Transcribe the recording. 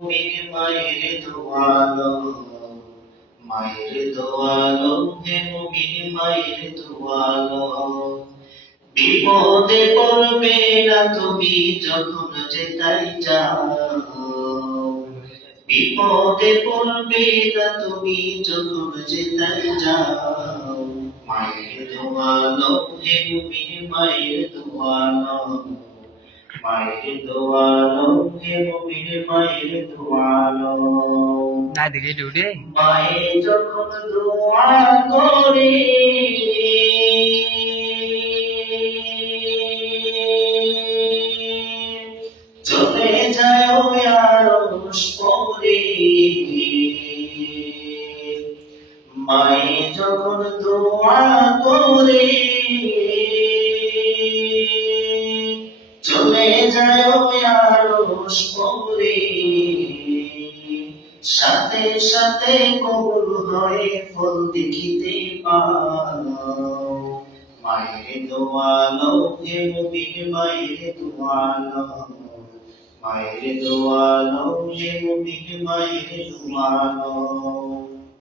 মায়ের দোয়ালো, মায়ের দোয়ালো, হে মুমিন মায়ের দোয়ালো। বিপদে পড়বে না তুমি যখন যেতাই যাও, বিপদে পড়বে না তুমি যখন যেতাই যাও। মায়ের দোয়ালো, হে মুমিন মায়ের দোয়ালো, মায়ের দোয়ালো, হে মুমিন মায়ের দোয়ালো। না দেখে ডুডে মায়ে যখন দোয়া করে, চলে যায় আরশ পরে। মায়ে যখন দোয়া করে, চলে যায় আরশ পরে। সাথে সাথে কবুল হয়ে ফল দেখিতে পাও। মায়ের দোয়ালো, হে মুমিন মায়ের দোয়ালো, মায়ের দোয়ালো, হে মুমিন মায়ের দোয়ালো।